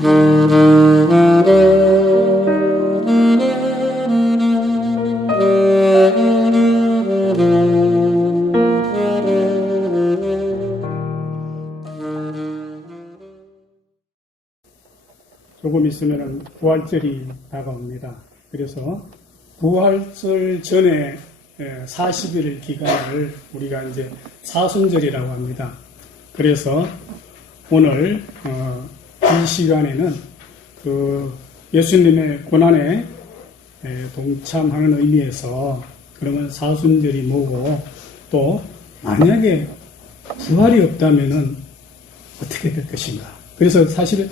조금 있으면 부활절이 다가옵니다. 그래서 부활절 전에 40일 기간을 우리가 이제 사순절이라고 합니다. 그래서 오늘 이 시간에는 그 예수님의 고난에 동참하는 의미에서 그러면 사순절이 뭐고 또 만약에 부활이 없다면은 어떻게 될 것인가. 그래서 사실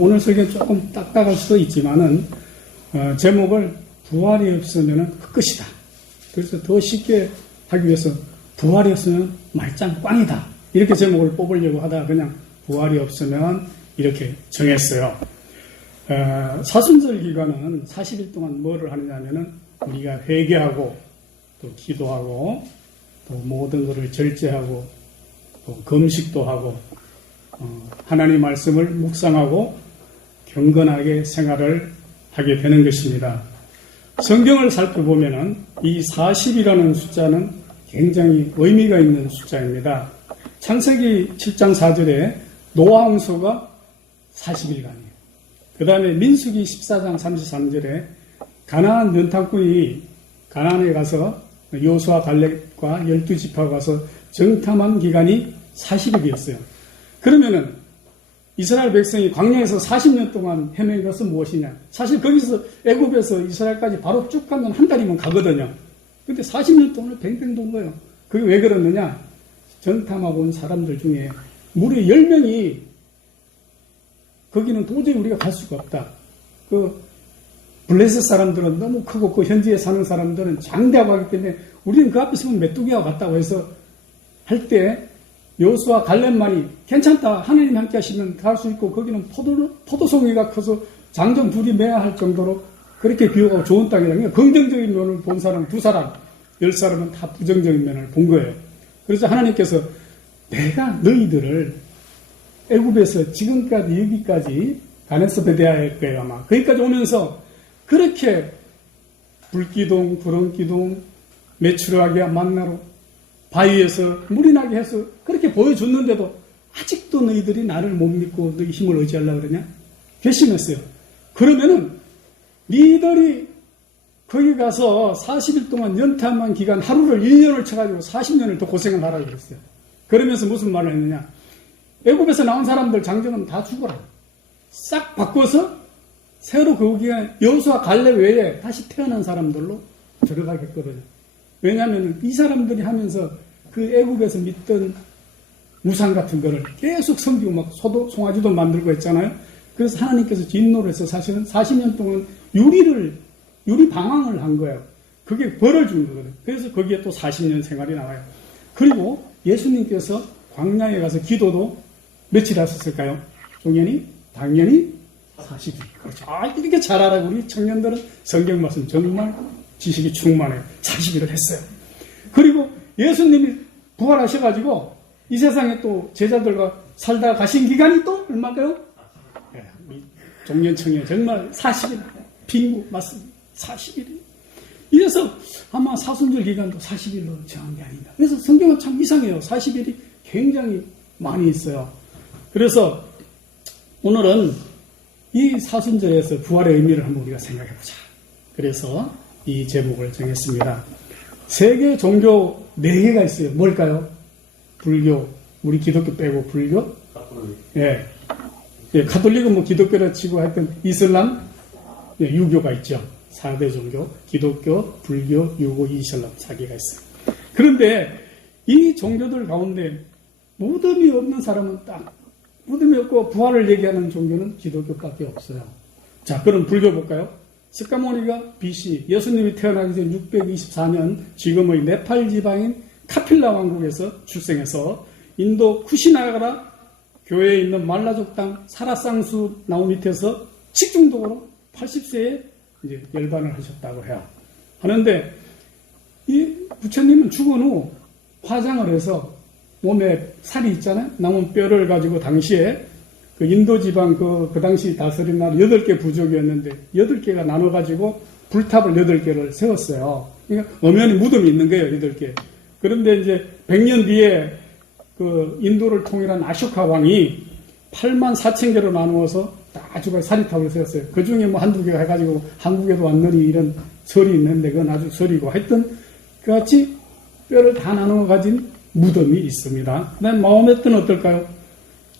오늘 설교는 조금 딱딱할 수도 있지만은 제목을 부활이 없으면 헛것이다. 그래서 더 쉽게 하기 위해서 부활이 없으면 말짱 꽝이다. 이렇게 제목을 뽑으려고 하다가 그냥 부활이 없으면 이렇게 정했어요. 사순절 기간은 40일 동안 뭐를 하느냐면은 우리가 회개하고 또 기도하고 또 모든 것을 절제하고 또 금식도 하고 하나님 말씀을 묵상하고 경건하게 생활을 하게 되는 것입니다. 성경을 살펴보면은 이 40이라는 숫자는 굉장히 의미가 있는 숫자입니다. 창세기 7장 4절에 노아 홍수가 40일간이에요. 그 다음에 민수기 14장 33절에 가나안 연탄꾼이 가나안에 가서 여호수아 갈렙과 12지파가 가서 정탐한 기간이 40일이었어요. 그러면은 이스라엘 백성이 광야에서 40년 동안 헤맨 것은 무엇이냐? 사실 거기서 애굽에서 이스라엘까지 바로 쭉 가면 한 달이면 가거든요. 근데 40년 동안을 뱅뱅 돈 거예요. 그게 왜 그러느냐? 정탐하고 온 사람들 중에 무려 10명이 거기는 도저히 우리가 갈 수가 없다. 그 블레셋 사람들은 너무 크고 그 현지에 사는 사람들은 장대하고 하기 때문에 우리는 그 앞에 서면 메뚜기와 같다고 해서 할 때 여호수아 갈렙만이 괜찮다. 하나님 함께 하시면 갈 수 있고 거기는 포도송이가 커서 장정 둘이 매야 할 정도로 그렇게 비호가 좋은 땅이라는 게 긍정적인 면을 본 사람 2사람, 10사람은 다 부정적인 면을 본 거예요. 그래서 하나님께서 내가 너희들을 애굽에서 지금까지 여기까지 가네스 베데아일 거예요 아마. 거기까지 오면서 그렇게 불기둥, 구름기둥, 메추라기와 만나로 바위에서 물이 나게 해서 그렇게 보여줬는데도 아직도 너희들이 나를 못 믿고 너희 힘을 의지하려고 그러냐? 괘씸했어요. 그러면은 니들이 거기 가서 40일 동안 연탐한 기간 하루를 1년을 쳐가지고 40년을 더 고생을 하라고 그랬어요. 그러면서 무슨 말을 했느냐? 애굽에서 나온 사람들 장정은 다 죽어라. 싹 바꿔서 새로 거기에 여호수아 갈렙 외에 다시 태어난 사람들로 들어가겠거든요. 왜냐하면 이 사람들이 하면서 그 애굽에서 믿던 무상 같은 거를 계속 섬기고 막 송아지도 만들고 했잖아요. 그래서 하나님께서 진노를 해서 사실은 40년 동안 유리 방황을 한 거예요. 그게 벌을 준 거거든요. 그래서 거기에 또 40년 생활이 나와요. 그리고 예수님께서 광야에 가서 기도도 며칠 하셨을까요? 당연히 40일. 그렇죠. 이렇게 잘 알아. 우리 청년들은 성경 말씀 정말 지식이 충만해요. 40일을 했어요. 그리고 예수님이 부활하셔가지고 이 세상에 또 제자들과 살다 가신 기간이 또 얼마일까요? 종년 청년 정말 40일. 빙고 맞습니다. 40일. 이래서 아마 사순절 기간도 40일로 정한 게 아닌가. 그래서 성경은 참 이상해요. 40일이 굉장히 많이 있어요. 그래서 오늘은 이 사순절에서 부활의 의미를 한번 우리가 생각해 보자. 그래서 이 제목을 정했습니다. 세계 종교 4개가 있어요. 뭘까요? 불교, 우리 기독교 빼고 불교? 예. 가톨릭은 뭐 기독교라 치고 하여튼 이슬람, 유교가 있죠. 4대 종교, 기독교, 불교, 유교, 이슬람 4개가 있어요. 그런데 이 종교들 가운데 무덤이 없는 사람은 딱 무덤이 없고 부활을 얘기하는 종교는 기독교밖에 없어요. 자, 그럼 불교 볼까요? 스카모니가 BC, 예수님이 태어나기 전 624년 지금의 네팔 지방인 카필라 왕국에서 출생해서 인도 쿠시나가라 교회에 있는 말라족 땅 사라상수 나무 밑에서 식중독으로 80세에 이제 열반을 하셨다고 해요. 하는데 이 부처님은 죽은 후 화장을 해서 몸에 살이 있잖아요. 남은 뼈를 가지고 당시에 그 인도 지방 그 당시 다스린 나라 8개 부족이었는데 8개가 나눠가지고 불탑을 8개를 세웠어요. 그러니까 엄연히 무덤이 있는 거예요, 8개. 그런데 이제 100년 뒤에 그 인도를 통일한 아쇼카 왕이 8만 4천 개로 나누어서 아주 사리탑을 세웠어요. 그 중에 뭐 한두 개가 해가지고 한국에도 왔느니 이런 설이 있는데 그건 아주 설이고 하여튼 그 같이 뼈를 다 나누어 가진 무덤이 있습니다. 그 다음에 마호메트는 어떨까요?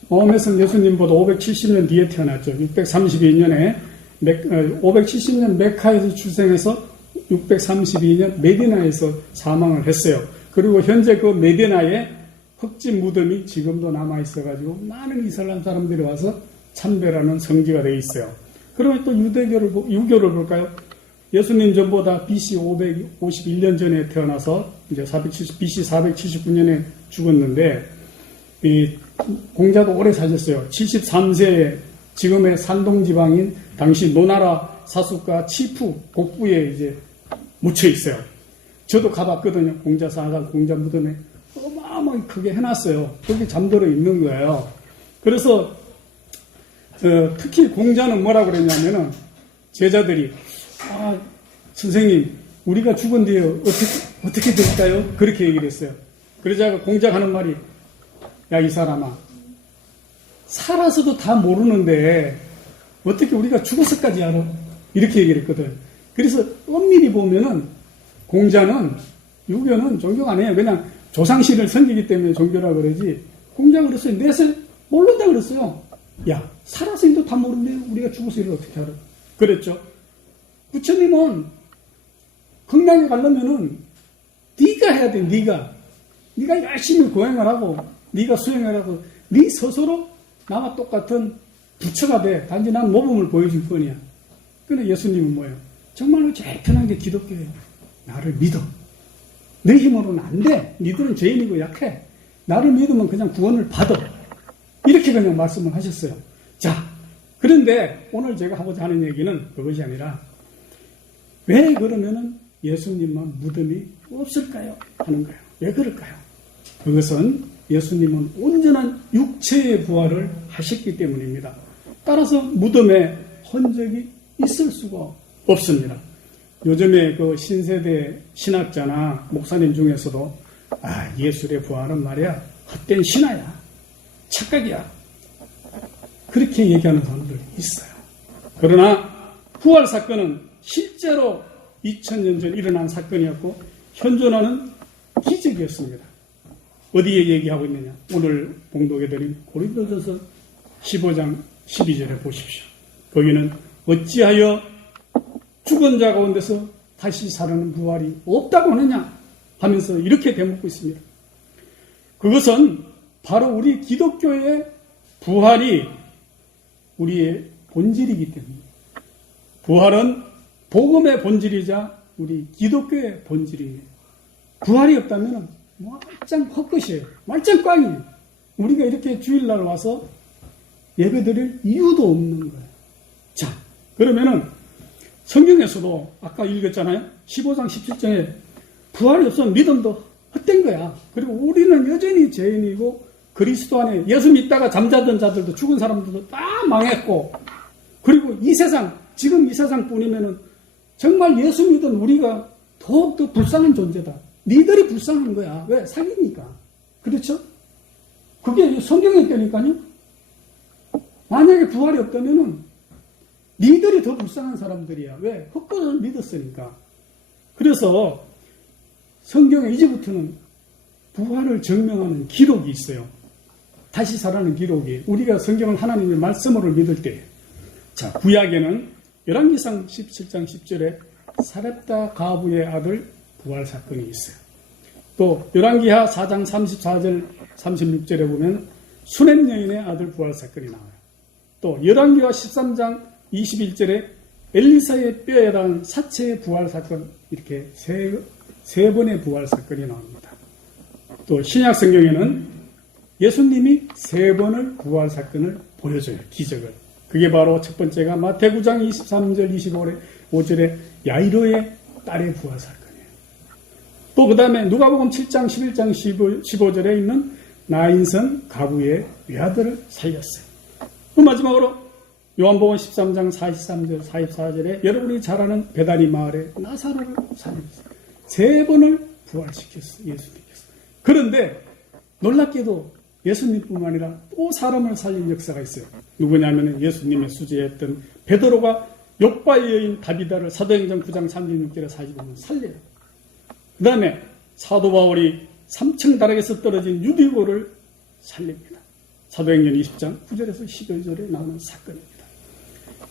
마호메트는 예수님보다 570년 뒤에 태어났죠. 632년에 570년 메카에서 출생해서 632년 메디나에서 사망을 했어요. 그리고 현재 그 메디나에 흑진 무덤이 지금도 남아있어가지고 많은 이슬람 사람들이 와서 참배라는 성지가 되어 있어요. 그러면 또 유교를 볼까요? 예수님 전보다 BC 551년 전에 태어나서 이제 BC 479년에 죽었는데 이 공자도 오래 사셨어요. 73세에 지금의 산동 지방인 당시 노나라 사수가 치푸 복부에 이제 묻혀 있어요. 저도 가봤거든요. 공자사가 공자 무덤에 어마어마하게 크게 해놨어요. 거기 잠들어 있는 거예요. 그래서 특히 공자는 뭐라고 그랬냐면은 제자들이 선생님 우리가 죽은 뒤에 어떻게 될까요? 그렇게 얘기를 했어요. 그러자 공자가 하는 말이 야 이 사람아 살아서도 다 모르는데 어떻게 우리가 죽어서까지 알아? 이렇게 얘기를 했거든. 그래서 엄밀히 보면은 공자는 유교는 존경 안 해요. 그냥 조상신을 섬기기 때문에 종교라고 그러지. 공자가 그랬어요. 넷을 모른다 그랬어요. 야 살아서 이도 다 모르는데 우리가 죽어서 이를 어떻게 알아? 그랬죠. 부처님은 극락에 가려면은 네가 해야 돼. 네가 열심히 고행을 하고 네가 수행을 하고 네 스스로 나와 똑같은 부처가 돼. 단지 난 모범을 보여줄 뿐이야. 근데 예수님은 뭐예요? 정말로 제일 편한 게 기독교예요. 나를 믿어. 내 힘으로는 안 돼. 니들은 죄인이고 약해. 나를 믿으면 그냥 구원을 받아. 이렇게 그냥 말씀을 하셨어요. 자, 그런데 오늘 제가 하고자 하는 얘기는 그것이 아니라 왜 그러면은 예수님만 무덤이 없을까요? 하는 거예요. 왜 그럴까요? 그것은 예수님은 온전한 육체의 부활을 하셨기 때문입니다. 따라서 무덤에 흔적이 있을 수가 없습니다. 요즘에 그 신세대 신학자나 목사님 중에서도 예수의 부활은 말이야 헛된 신화야, 착각이야, 그렇게 얘기하는 사람들이 있어요. 그러나 부활 사건은 실제로 2000년 전 일어난 사건이었고 현존하는 기적이었습니다. 어디에 얘기하고 있느냐? 오늘 봉독해드린 고린도전서 15장 12절에 보십시오. 거기는 어찌하여 죽은 자 가운데서 다시 살아나는 부활이 없다고 하느냐 하면서 이렇게 대묻고 있습니다. 그것은 바로 우리 기독교의 부활이 우리의 본질이기 때문입니다. 부활은 복음의 본질이자 우리 기독교의 본질입니다. 부활이 없다면 말짱 헛것이에요. 말짱 꽝이에요. 우리가 이렇게 주일날 와서 예배드릴 이유도 없는 거예요. 자, 그러면은 성경에서도 아까 읽었잖아요. 15장 17장에 부활이 없으면 믿음도 헛된 거야. 그리고 우리는 여전히 죄인이고 그리스도 안에 예수 믿다가 잠자던 자들도 죽은 사람들도 다 망했고 그리고 이 세상 지금 이 세상뿐이면은 정말 예수 믿은 우리가 더욱더 불쌍한 존재다. 니들이 불쌍한 거야. 왜? 사기니까. 그렇죠? 그게 성경에 있다니까요. 만약에 부활이 없다면은 니들이 더 불쌍한 사람들이야. 왜? 헛것을 믿었으니까. 그래서 성경에 이제부터는 부활을 증명하는 기록이 있어요. 다시 살아나는 기록이. 우리가 성경을 하나님의 말씀으로 믿을 때. 자, 구약에는 열왕기상 17장 10절에 사렙다 가부의 아들 부활 사건이 있어요. 또 열왕기하 4장 34절 36절에 보면 수넴 여인의 아들 부활 사건이 나와요. 또 열왕기하 13장 21절에 엘리사의 뼈에 닿은 사체의 부활 사건, 이렇게 세 번의 부활 사건이 나옵니다. 또 신약 성경에는 예수님이 3번을 부활 사건을 보여줘요. 기적을. 그게 바로 첫 번째가 마태구 9장 23절 25절에 야이로의 딸의 부활 사건이에요. 또 그 다음에 누가복음 7장 11장 15절에 있는 나인성 가부의 외아들을 살렸어요. 그 마지막으로 요한복음 13장 43절, 44절에 여러분이 잘 아는 베다니 마을에 나사로를 살렸어요. 3번을 부활시켰어요. 예수님께서. 그런데 놀랍게도 예수님뿐만 아니라 또 사람을 살린 역사가 있어요. 누구냐면 예수님의 수제였던 베드로가 욥바의 여인 다비다를 사도행전 9장 36절에 45절 살려요. 그 다음에 사도 바울이 3층 다락에서 떨어진 유디고를 살립니다. 사도행전 20장 9절에서 11절에 나오는 사건입니다.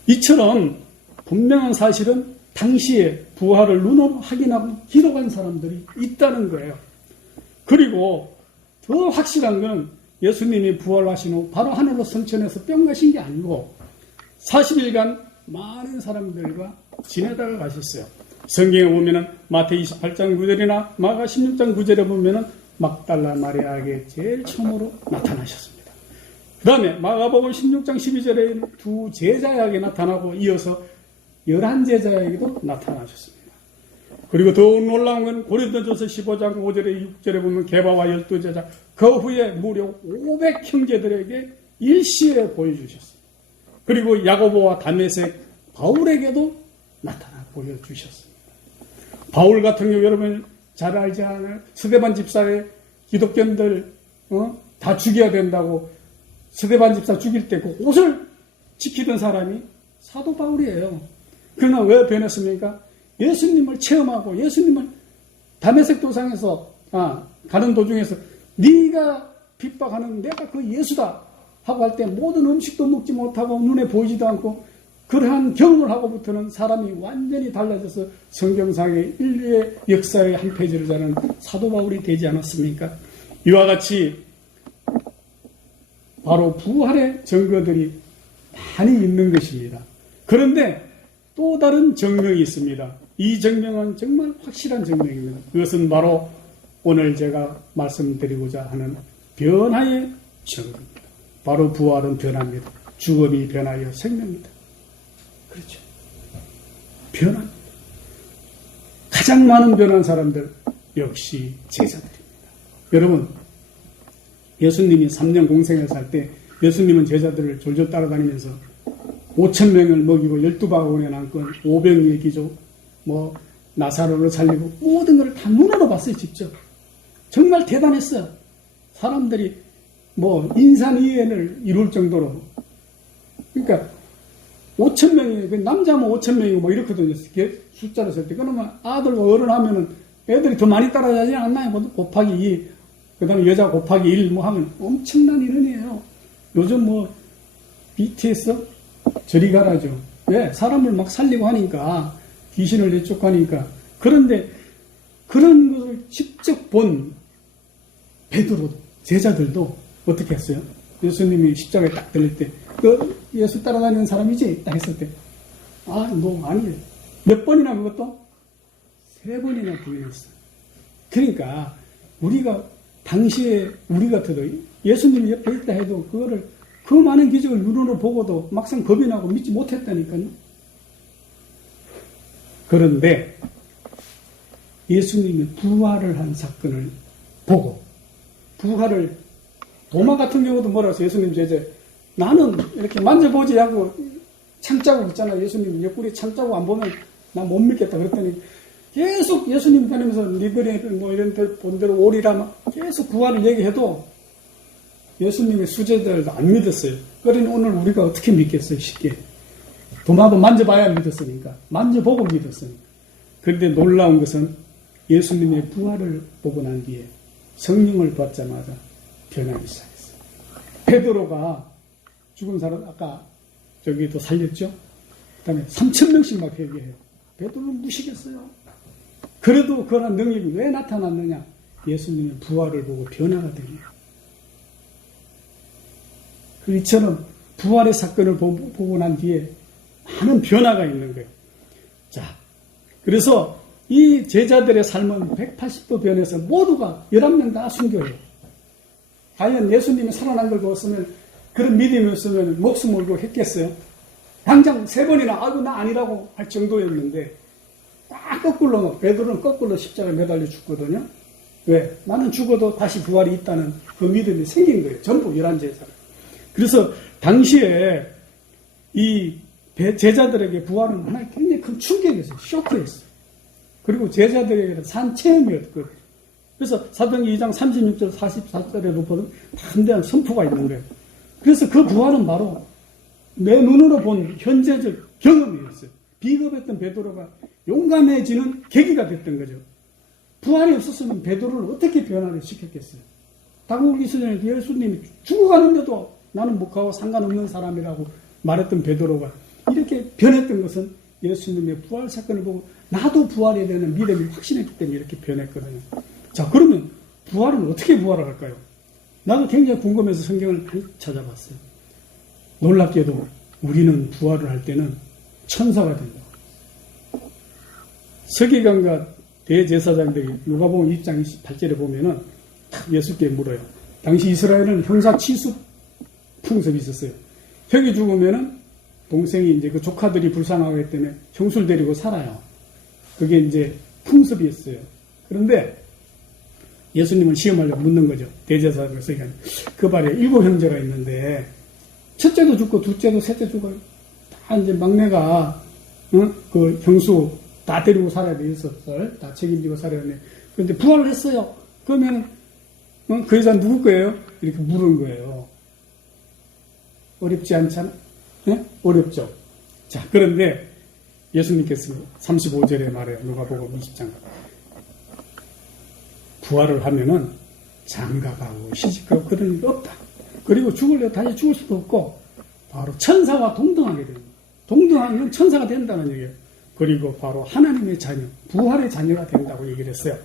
이처럼 분명한 사실은 당시에 부활을 눈으로 확인하고 기록한 사람들이 있다는 거예요. 그리고 더 확실한 건 예수님이 부활하신 후 바로 하늘로 승천해서 뿅 가신 게 아니고 40일간 많은 사람들과 지내다가 가셨어요. 성경에 보면은 마태 28장 9절이나 마가 16장 9절에 보면은 막달라 마리아에게 제일 처음으로 나타나셨습니다. 그 다음에 마가복음 16장 12절에 2 제자에게 나타나고 이어서 11제자에게도 나타나셨습니다. 그리고 더 놀라운 건 고린도전서 15장 5절에 6절에 보면 게바와 12제자 그 후에 무려 500형제들에게 일시에 보여주셨습니다. 그리고 야고보와 다메섹 바울에게도 나타나 보여주셨습니다. 바울 같은 경우 여러분 잘 알지 않아요? 스데반 집사의 기독교인들 다 죽여야 된다고 스데반 집사 죽일 때 그 옷을 지키던 사람이 사도 바울이에요. 그러나 왜 변했습니까? 예수님을 체험하고 예수님을 다메섹 도상에서 가는 도중에서 네가 핍박하는 내가 그 예수다 하고 할 때 모든 음식도 먹지 못하고 눈에 보이지도 않고 그러한 경험을 하고부터는 사람이 완전히 달라져서 성경상의 인류의 역사의 한 페이지를 자는 사도 바울이 되지 않았습니까? 이와 같이 바로 부활의 증거들이 많이 있는 것입니다. 그런데 또 다른 증명이 있습니다. 이 증명은 정말 확실한 증명입니다. 그것은 바로 오늘 제가 말씀드리고자 하는 변화의 증거입니다. 바로 부활은 변화입니다. 죽음이 변하여 생명입니다. 그렇죠. 변화입니다. 가장 많은 변한 사람들 역시 제자들입니다. 여러분 예수님이 3년 공생을 살 때 예수님은 제자들을 졸졸 따라다니면서 5,000명을 먹이고 12바구니에 남건 500의 기적 나사로를 살리고 모든 걸 다 눈으로 봤어요. 직접. 정말 대단했어요. 사람들이 인산이해를 이룰 정도로. 그러니까 5,000명이 남자면 5,000명이고 이렇거든요. 숫자로 쓸 때. 그러면 아들과 어른 하면은 애들이 더 많이 따라가지 않나요? 곱하기 2, 그 다음에 여자 곱하기 1 하면 엄청난 인원이에요. 요즘 BTS 저리 가라죠. 왜? 사람을 막 살리고 하니까 귀신을 내쫓하니까. 그런데 그런 것을 직접 본 베드로 제자들도 어떻게 했어요? 예수님이 십자가에 딱 들릴 때 예수 따라다니는 사람이지? 딱 했을 때 너 아니에요. 몇 번이나 그것도? 3번이나 부인했어요. 그러니까 우리가 당시에 우리 같아도 예수님이 옆에 있다 해도 그거를 그 많은 기적을 눈으로 보고도 막상 겁이 나고 믿지 못했다니까요. 그런데 예수님이 부활을 한 사건을 보고 부활을 도마 같은 경우도 뭐라 해서 예수님 제자 나는 이렇게 만져보지 하고 창자국 있잖아. 예수님 옆구리 창자국 안 보면 나 못 믿겠다 그랬더니 계속 예수님 다니면서 니들이 이런 데 본 대로 오리라 계속 부활을 얘기해도 예수님의 수제자들도 안 믿었어요. 그러니 오늘 우리가 어떻게 믿겠어요? 쉽게. 도마도 만져봐야 믿었으니까. 만져보고 믿었으니까. 그런데 놀라운 것은 예수님의 부활을 보고 난 뒤에 성령을 받자마자 변하기 시작했어요. 베드로가 죽은 사람 아까 저기도 살렸죠? 그 다음에 3,000명씩 막 회개해요. 베드로는 무시겠어요. 그래도 그런 능력이 왜 나타났느냐? 예수님의 부활을 보고 변화가 되는 거예요. 이처럼 부활의 사건을 보고 난 뒤에 많은 변화가 있는 거예요. 자, 그래서 이 제자들의 삶은 180도 변해서 모두가 11명 다 순교해요. 과연 예수님이 살아난 걸 보았으면 그런 믿음이 없으면 목숨 걸고 했겠어요? 당장 3번이나 나 아니라고 할 정도였는데 딱 거꾸로 베드로는 거꾸로 십자가에 매달려 죽거든요. 왜? 나는 죽어도 다시 부활이 있다는 그 믿음이 생긴 거예요. 전부 11제자. 그래서 당시에 이 제자들에게 부활은 하나의 굉장히 큰 충격이었어요. 쇼크였어요. 그리고 제자들에게는 산 체험이었거든요. 그래서 사도행전 2장 36절 44절에도 보면 담대한 선포가 있는 거예요. 그래서 그 부활은 바로 내 눈으로 본 현재적 경험이었어요. 비겁했던 베드로가 용감해지는 계기가 됐던 거죠. 부활이 없었으면 베드로를 어떻게 변화를 시켰겠어요? 당국 이스라엘 예수님이 죽어가는데도 나는 못 가고 상관없는 사람이라고 말했던 베드로가 이렇게 변했던 것은 예수님의 부활 사건을 보고 나도 부활에 대한 믿음이 확신했기 때문에 이렇게 변했거든요. 자, 그러면 부활은 어떻게 부활을 할까요? 나도 굉장히 궁금해서 성경을 많이 찾아봤어요. 놀랍게도 우리는 부활을 할 때는 천사가 된다. 서기관과 대제사장들이 누가복음 2장 28절에 보면은 예수께 물어요. 당시 이스라엘은 형사 치수 풍습이 있었어요. 형이 죽으면은 동생이 이제 그 조카들이 불쌍하기 때문에 형수를 데리고 살아요. 그게 이제 풍습이었어요. 그런데 예수님을 시험하려고 묻는 거죠. 대제사장과 서기관. 그 발에 7 형제가 있는데 첫째도 죽고 둘째도 셋째 죽어요. 다 이제 막내가 그 형수 다 데리고 살아야 돼. 있었을 다 책임지고 살아야 돼. 그런데 부활을 했어요. 그러면 그 여자는 누구 거예요? 이렇게 물은 거예요. 어렵지 않잖아? 네? 어렵죠. 자, 그런데 예수님께서 35절에 말해요. 누가복음 20장. 부활을 하면은 장가가고 시집가고 그런 일이 없다. 그리고 죽을래 다시 죽을 수도 없고 바로 천사와 동등하게 됩니다. 동등하면 천사가 된다는 얘기예요. 그리고 바로 하나님의 자녀, 부활의 자녀가 된다고 얘기를 했어요.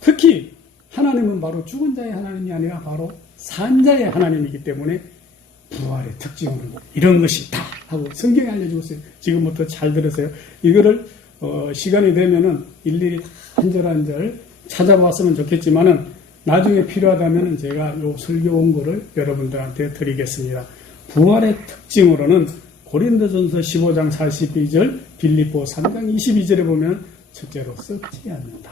특히 하나님은 바로 죽은 자의 하나님이 아니라 바로 산 자의 하나님이기 때문에 부활의 특징은 이런 것이다 하고 성경이 알려주고 있어요. 지금부터 잘 들으세요. 이거를 시간이 되면은 일일이 한 절 한 절 찾아봤으면 좋겠지만은 나중에 필요하다면 제가 요 설교 원고를 여러분들한테 드리겠습니다. 부활의 특징으로는 고린도전서 15장 42절, 빌립보 3장 22절에 보면 첫째로 썩지 않는다.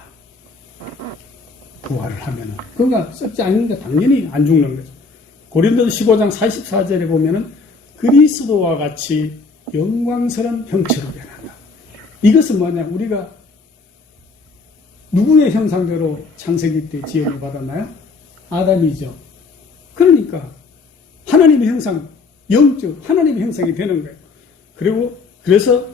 부활을 하면은 그러니까 썩지 않으니까 당연히 안 죽는 거죠. 고린도전서 15장 44절에 보면은 그리스도와 같이 영광스러운 형체로 변한다. 이것은 뭐냐? 우리가 누구의 형상대로 창세기 때 지음을 받았나요? 아담이죠. 그러니까 하나님의 형상, 영적 하나님의 형상이 되는 거예요. 그리고 그래서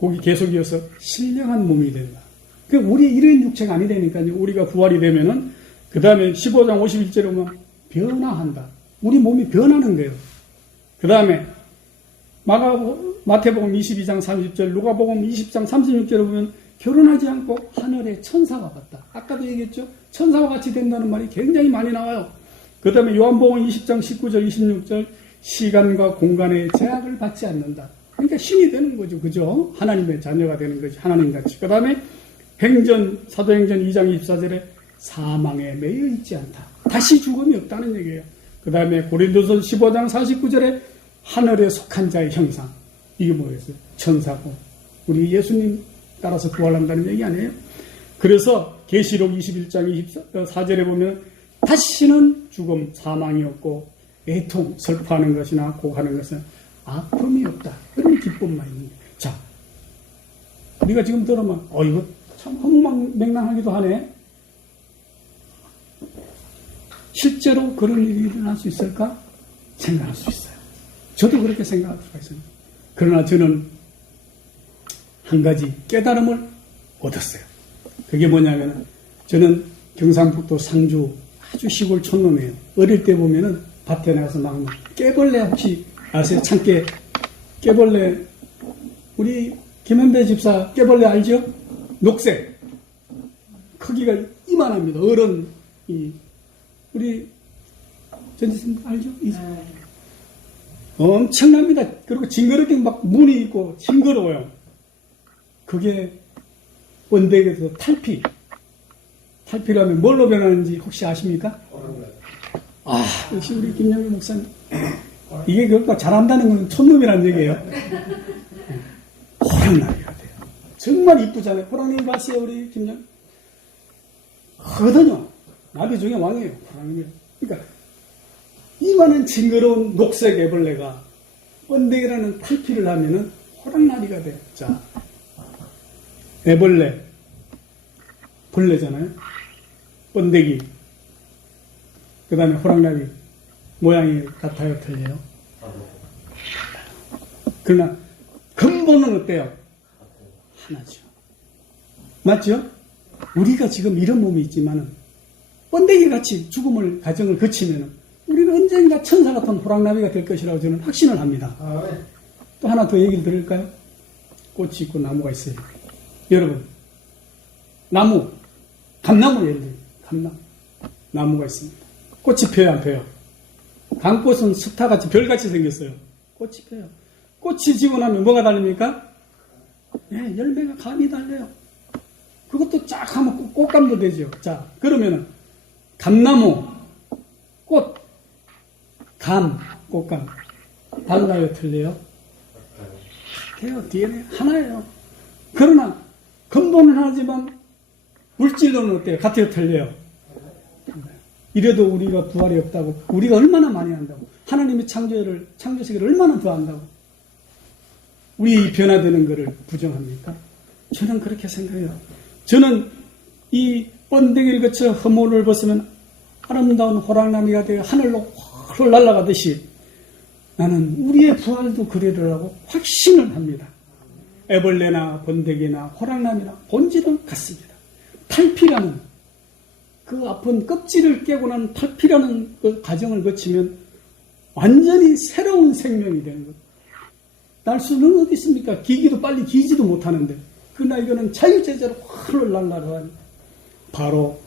거기 계속 이어서 신령한 몸이 된다. 그러니까 우리의 이런 육체가 아니라니까요. 우리가 부활이 되면은 그 다음에 15장 51절에 보면 변화한다. 우리 몸이 변하는 거예요. 그 다음에 마태복음 22장 30절, 누가복음 20장 36절에 보면 결혼하지 않고 하늘의 천사가 같다. 아까도 얘기했죠. 천사와 같이 된다는 말이 굉장히 많이 나와요. 그 다음에 요한복음 20장 19절 26절 시간과 공간의 제약을 받지 않는다. 그러니까 신이 되는 거죠. 그죠? 하나님의 자녀가 되는 거지. 하나님같이. 그 다음에 사도행전 2장 24절에 사망에 매여 있지 않다. 다시 죽음이 없다는 얘기예요. 그 다음에 고린도서 15장 49절에 하늘에 속한 자의 형상. 이게 뭐였어요? 천사고. 우리 예수님 따라서 부활한다는 얘기 아니에요? 그래서 계시록 21장 24절에 보면 다시는 죽음, 사망이 없고 애통, 슬퍼하는 것이나 고하는 것은 아픔이 없다. 그런 기쁨만 있는 거예요. 자, 우리가 지금 들으면 이거 참 허무맹랑하기도 하네. 실제로 그런 일이 일어날 수 있을까? 생각할 수 있어요. 저도 그렇게 생각할 수가 있어요. 그러나 저는 한 가지 깨달음을 얻었어요. 그게 뭐냐면은 저는 경상북도 상주 아주 시골 촌놈이에요. 어릴 때 보면은 밭에 나가서 막 깨벌레 혹시 아세요? 참깨 깨벌레 우리 김현배 집사 깨벌레 알죠? 녹색 크기가 이만합니다. 어른 우리 전지선 알죠? 엄청납니다. 그리고 징그럽게 막 문이 있고 징그러워요. 그게 원대에서 탈피라면 뭘로 변하는지 혹시 아십니까? 역시 우리 김영일 목사님. 이게 그러니까 잘한다는 건 촌놈이라는 얘기예요. 호랑나비가 돼요. 정말 이쁘잖아요. 호랑나비 봤어요, 우리 김영? 거든요. 나비 중에 왕이에요. 호랑나비. 그러니까 이만한 징그러운 녹색 애벌레가 번데기라는 탈피를 하면은 호랑나비가 돼요. 자, 애벌레, 벌레잖아요. 번데기, 그 다음에 호랑나비 모양이 같아요, 틀려요? 그러나 근본은 어때요? 하나죠. 맞죠? 우리가 지금 이런 몸이 있지만은 번데기같이 죽음을 가정을 거치면은 우리는 언젠가 천사 같은 호랑나비가 될 것이라고 저는 확신을 합니다. 또 하나 더 얘기를 드릴까요? 꽃이 있고 나무가 있어요. 여러분, 나무, 감나무 예를 들면 감나무, 나무가 있습니다. 꽃이 펴요, 안 펴요? 감꽃은 스타같이 별같이 생겼어요. 꽃이 펴요. 꽃이 지고 나면 뭐가 달립니까? 네, 열매가 감이 달려요. 그것도 쫙 하면 꽃감도 되죠. 자, 그러면은 감나무, 꽃, 감, 꽃감 달라요, 틀려요? 같아요. DNA 하나예요. 그러나 근본은 하나지만 물질로는 어때요? 같아요, 틀려요? 이래도 우리가 부활이 없다고, 우리가 얼마나 많이 한다고, 하나님의 창조세계를 얼마나 더 한다고, 우리 변화되는 것을 부정합니까? 저는 그렇게 생각해요. 저는 이 번데기를 거쳐 허물을 벗으면 아름다운 호랑나비가 되어 하늘로 확 날아가듯이 나는 우리의 부활도 그러리라고 확신을 합니다. 애벌레나 번데기나 호랑나비나 본질은 같습니다. 탈피라는 그 아픈 껍질을 깨고 난 탈피라는 그 과정을 거치면 완전히 새로운 생명이 되는 것. 날 수는 어디 있습니까? 기기도 빨리 기지도 못하는데 그러나 이거는 자유제자로 확 날아가는 바로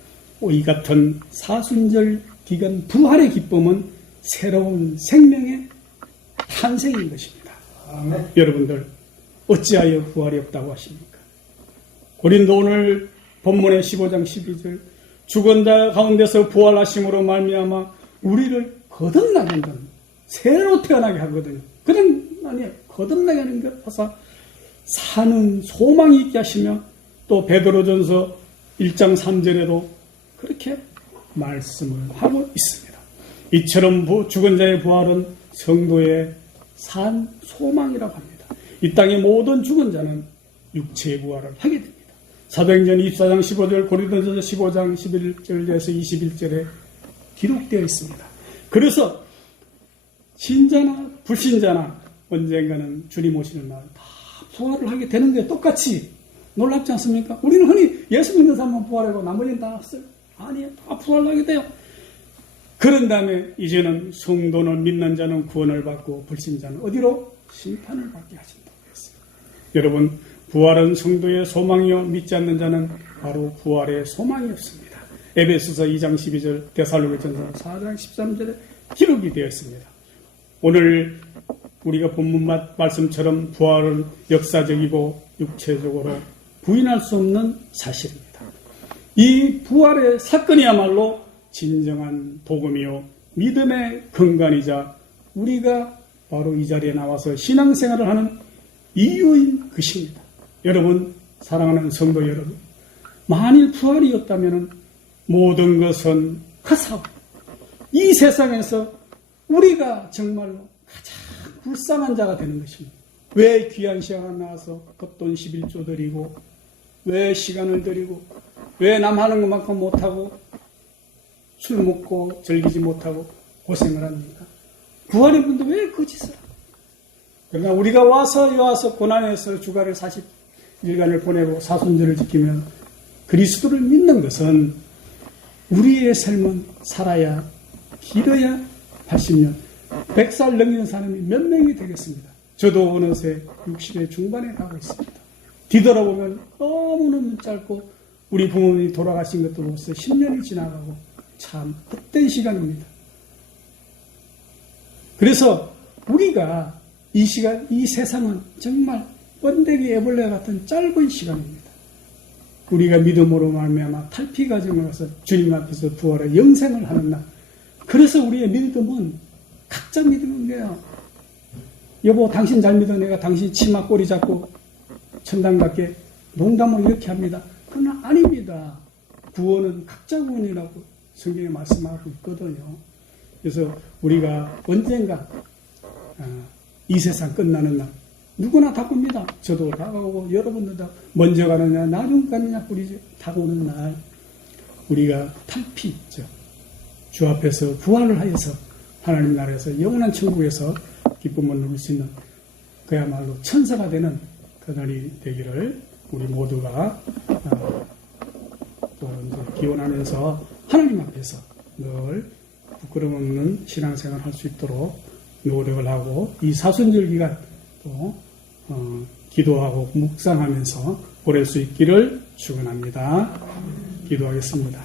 이 같은 사순절 기간 부활의 기쁨은 새로운 생명의 탄생인 것입니다. 아멘. 여러분들 어찌하여 부활이 없다고 하십니까? 고린도 오늘 본문의 15장 12절 죽은 자 가운데서 부활하심으로 말미암아 우리를 거듭나게 한다는 새로 태어나게 하거든요. 그냥 아니에요. 거듭나게 하는 것 하사 사는 소망이 있게 하시며 또 베드로전서 1장 3절에도 그렇게 말씀을 하고 있습니다. 이처럼 죽은 자의 부활은 성도의 산 소망이라고 합니다. 이 땅의 모든 죽은 자는 육체의 부활을 하게 됩니다. 사도행전 24장 15절, 고린도전서 15장 11절에서 21절에 기록되어 있습니다. 그래서 신자나 불신자나 언젠가는 주님 오시는 날 다 부활을 하게 되는 게 똑같이 놀랍지 않습니까? 우리는 흔히 예수 믿는 사람만 부활하고 나머지는 다 없어요. 아니에요. 다 부활하게 돼요. 그런 다음에 이제는 성도는 믿는 자는 구원을 받고 불신자는 어디로? 심판을 받게 하신다고 했어요. 여러분, 부활은 성도의 소망이요 믿지 않는 자는 바로 부활의 소망이 없습니다. 에베소서 2장 12절, 데살로니가전서 4장 13절에 기록이 되어 있습니다. 오늘 우리가 본문 말씀처럼 부활은 역사적이고 육체적으로 부인할 수 없는 사실입니다. 이 부활의 사건이야말로 진정한 복음이요 믿음의 근간이자 우리가 바로 이 자리에 나와서 신앙생활을 하는 이유인 것입니다. 여러분, 사랑하는 성도 여러분, 만일 부활이었다면 모든 것은 헛사고 이 세상에서 우리가 정말로 가장 불쌍한 자가 되는 것입니다. 왜 귀한 시간을 나와서 헛돈 11조 드리고 왜 시간을 드리고 왜 남 하는 것만큼 못하고 술 먹고 즐기지 못하고 고생을 합니까? 부활의 분도 왜 거짓을 합니까? 그러나 우리가 와서 고난에서 주간을 40일간을 보내고 사순절을 지키면 그리스도를 믿는 것은 우리의 삶은 살아야 길어야 80년 100살 넘기는 사람이 몇 명이 되겠습니다. 저도 어느새 60의 중반에 가고 있습니다. 뒤돌아보면 너무너무 짧고 우리 부모님이 돌아가신 것도 벌써 10년이 지나가고 참 헛된 시간입니다. 그래서 우리가 이 시간, 이 세상은 정말 번데기 애벌레 같은 짧은 시간입니다. 우리가 믿음으로 말미암아 탈피 과정을 가서 주님 앞에서 부활의 영생을 하는 날. 그래서 우리의 믿음은 각자 믿는 거예요. 여보, 당신 잘 믿어. 내가 당신 치마 꼬리 잡고 천당 갈게. 농담을 이렇게 합니다. 그러나 아닙니다. 구원은 각자 구원이라고 성경에 말씀하고 있거든요. 그래서 우리가 언젠가 이 세상 끝나는 날 누구나 다가옵니다. 저도 다가오고 여러분도 다 먼저 가느냐 나중 가느냐 뿌리죠. 다가오는 날 우리가 탈피 있죠. 주 앞에서 부활을 하여서 하나님 나라에서 영원한 천국에서 기쁨을 누릴 수 있는 그야말로 천사가 되는 그날이 되기를 우리 모두가 또 이제 기원하면서 하나님 앞에서 늘 부끄러움 없는 신앙생활 할 수 있도록 노력을 하고 이 사순절 기간 또 기도하고 묵상하면서 보낼 수 있기를 축원합니다. 기도하겠습니다.